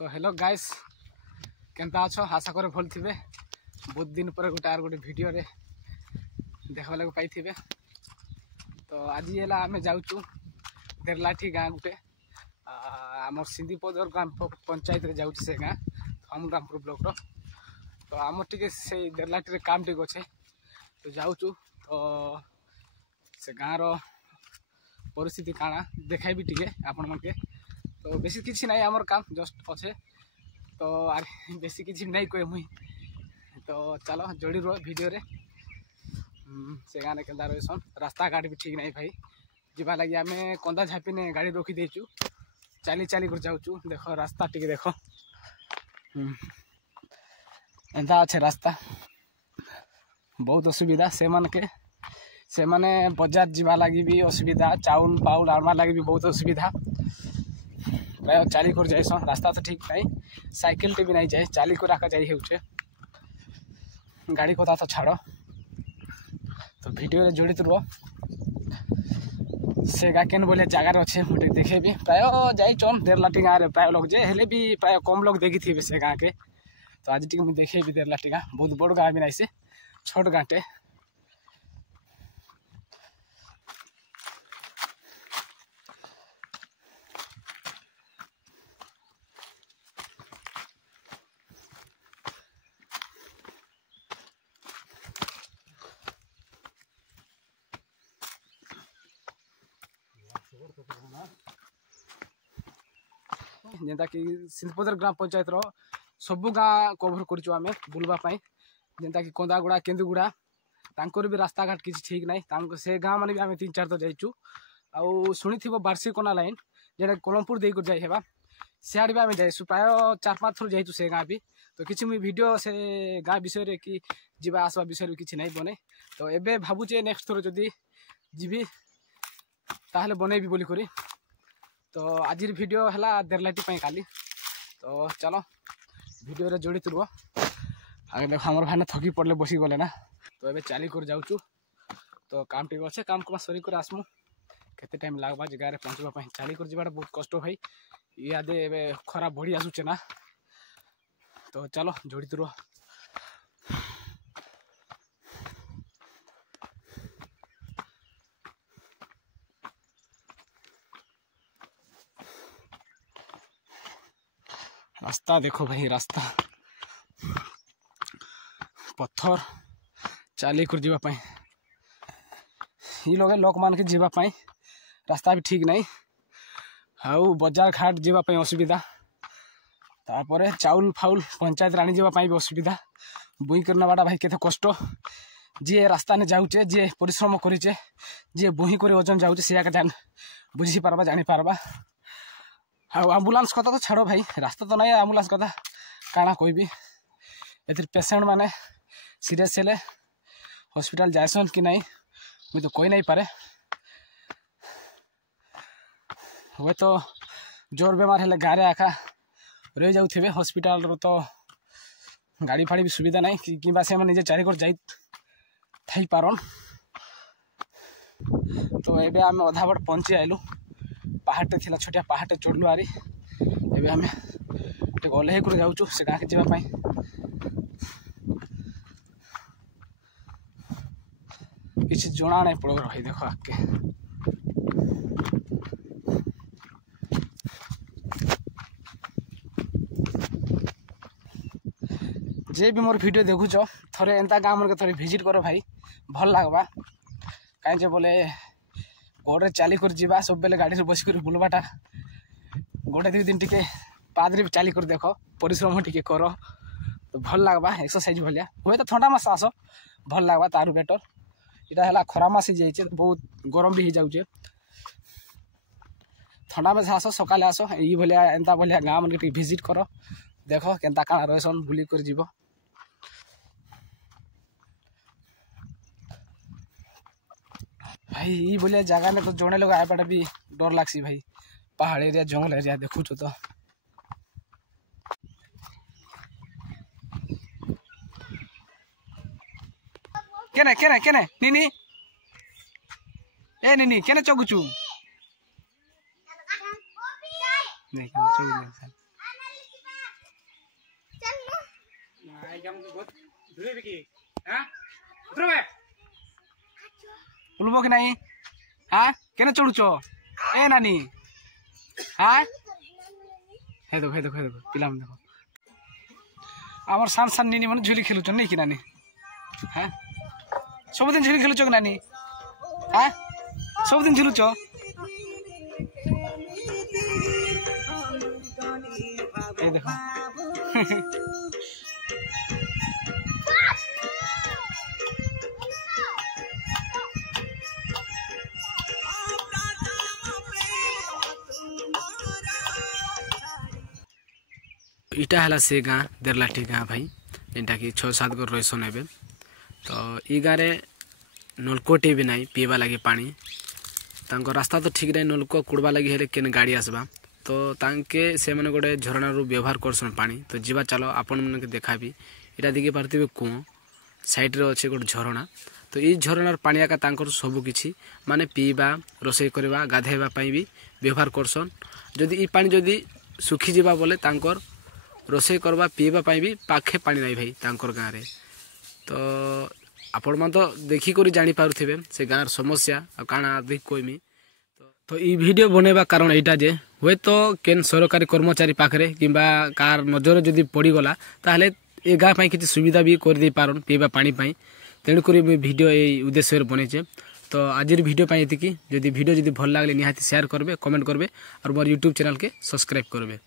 तो hello guys केनता अच्छो आशा करे भल थे बहुत दिन पर गोटे आर गोटे वीडियो रे देखा लगे पाई थे। तो आज है आम जाऊँ देरलाठी गाँ गोटे आम सिंधीपदर ग्राम पंचायत रे जाऊँ से गाँ रामपुर ब्लॉक रो। तो आम टे से देरलाठी रे काम टे अच्छे तो जाऊँ तो से गाँव रो परिस्थिति काଣା देखाइबी टे आपण मानके। तो बेसी किसी नहीं आमर काम जस्ट अच्छे तो बेसी किसी नहीं कहे मुई। तो चलो जोड़ी रो वीडियो रे से गाने केंदा रहीसन रास्ता घाट भी ठीक नहीं भाई जीवा लगी आम कंदा झापिने गाड़ी रखी देचु चली चली कर जाऊँ। देख रास्ता टी देख एंता अच्छे रास्ता बहुत असुविधा से माने बजार जीवा लगी भी असुविधा चाउल पाउल आनवा लगी भी बहुत असुविधा प्राय चाली कर जाए रास्ता तो ठीक नहीं साइकिल टे भी नहीं जाए चाली कर आका जाई होचे गाड़ी कथा तो छाड़। तो वीडियो रे जोड़ी रुह से गा केन बोले जगार अच्छे मुझे देखे भी प्राय जाई चल देरलाठी गाँव रे प्राय लोग जे हेले भी प्राय कम लोग देखी थे से गाँ के। तो आज टी मुझे देखे भी देरलाठी गाँ बहुत बड़ गाँ भी नहीं से छोट गाँटे। जेनता कि सिंधीपदर ग्राम पंचायत रो सबू गाँ कभर करचु आमे बुलवा पाई जेनता कि कंदागुड़ा केंदुगुड़ा तांकर भी रास्ता घाट किसी ठीक नहीं से गाँ माने भी आमे 3-4 तो जाइचु आउ शुणी थी बार्षिकोना लाइन जेटा कोलमपुर देकर जाई हेबा सियाड़ भी आमे जाइसु प्राय 4-5 थर जाइचु से गाँ भी। तो किसी मुझे वीडियो से गाँ विषय रे कि जीवा आसवा विषय किसी नहीं बने। तो एबे भाबुचे नेक्स्ट थर जदी जीवी ताहले बनेबी बोली करी। तो आज वीडियो है देरलाठी पाई काली। तो चलो वीडियो रे जोड़ी रुह आगे देख हमर भाई थकी पड़ले बसी गले ना। तो एबे चाली कर जाऊँ तो काम टे अच्छे काम कमा सरी कर आसमु केते टाइम लागबा जगह रे पहुँचबा पाई चाली कर जीवाटा बहुत कष्ट भाई इयादे एबे खरा बढ़ी आसुचे ना। तो चलो जोड़ी रुह रास्ता देखो भाई रास्ता पत्थर चाली कर जीवा पाई ये लोग लोक मान के जीवा पाई रास्ता भी ठीक नहीं आउ बजार घाट जीवा पाई असुविधा तापरे चाउल फाउल पंचायत राणी जीवा पाई भी असुविधा बुई करना बाटा भाई केते कष्ट जी रास्ता ने जाऊचे जी परिश्रम करिचे जी बुही करे वजन जाऊचे से जान बुझी पारबा जानी पारबा। आम्बुलांस कथा तो छाड़ भाई रास्ता तो नहीं आम्बुलांस कथा काଣା कहबी ए पेसेंट माने सीरियस हेले हॉस्पिटल जाएसन कि नहीं मुझे तो कोई नहीं पारे वे तो जोर बेमार हेले गाँव आखा रही जाऊे हॉस्पिटल रो तो गाड़ी फाड़ी भी सुविधा नहीं कि से निजे चारि कर जाई थाई पारन। तो एबे आम अधा बट पहुँची आइलु पहाड़े थिला छोटिया पहाड़े चढ़लु आरी एबे आमे ओल्हे कर जाऊँ से गाँव के जावाई किसी जना नहीं पड़ो भाई देख आगे जे भी मोर वीडियो देखुच थोड़े एंता गाँव मन के थोड़े विजिट करो भाई भल लगवा कहीं बोले गोड़े चाली कर जीवा सब बेले गाड़ी बस कर बुलवाटा गोटे 2 दिन टिके पादरे भी चाली कर देख परिश्रम टिके कर तो भल लगवा एक्सरसाइज भाया हुए तो ठंडा मास आस भल लगवा तारु बेटर इटा है खरा मास जाइए बहुत गरम भी हो जाऊे ठंडा मास आस सकाले आस ये भाया एंता भाया गाँव मन के विजिट कर देख केनता काଣା रहसन बुली कर जीव। भाई ये बोलिया जगह में तो जड़े लोग आए पाटे भी डर लगसी भाई पहाड़ एरिया जंगल एरिया देखु तो केने केने केने नीनी ए नीनी केने चगुचु नहीं बुलबो कि नहीं हाँ केने चढ़ुच ए नानी हाँ हे देखो पिला देखो आमर सान सान नीनी मन झुली खेलुच नहीं कि नानी हाँ सबुदिन झुली खेलुच कि नानी हाँ सबुदिन झुलुच ए देखो इटा है से गाँ देरलाठी गाँ भाई जेनटा कि 6-7 घर रहीसन एवं तो ये गाँव में नलकूटे भी नहीं पीवा लगे पानी रास्ता तो ठीक नहीं नलकूप कुड़वा लगी हेले केन गाड़ी आसबा तो तांके से मैंने गोटे झरना व्यवहार करसन पानी तो जीवा चलो आपण मन के देखा भी इटा देखी पार्थिवे कूँ साइड रे अच्छे गोटे झरणा तो ये झरनार पानी आका तांकर सबु किछि माने पीवा रोषेई करवा गाधेवा भी व्यवहार करसन जदि ई पानी जदि सुखी जीवा बोले तांकर रोषेई करवा पीवा भी पाखे पानी नहीं भाई तांकर गाँव रे तो आपण मन तो देखी करी जानी पारुथिबे से गाँव समस्या आ काना अधिक कोइमी तो ये वीडियो बनेबा कारण एटा जे हुए तो केन सरकारी कर्मचारी पाखरे किंबा कार नजर जदि पड़ीगला ताहले ए गाँ पाई किछि सुविधा भी कर दे पारन पीवा पानी पाई तेणु करी वीडियो ए उद्देश्य बनेचे तो आज वीडियो पाई एतिकी जदि वीडियो जदि भल लागले निहाती शेयर करबे कमेंट करबे और मोर यूट्यूब चैनल के सब्सक्राइब करबे।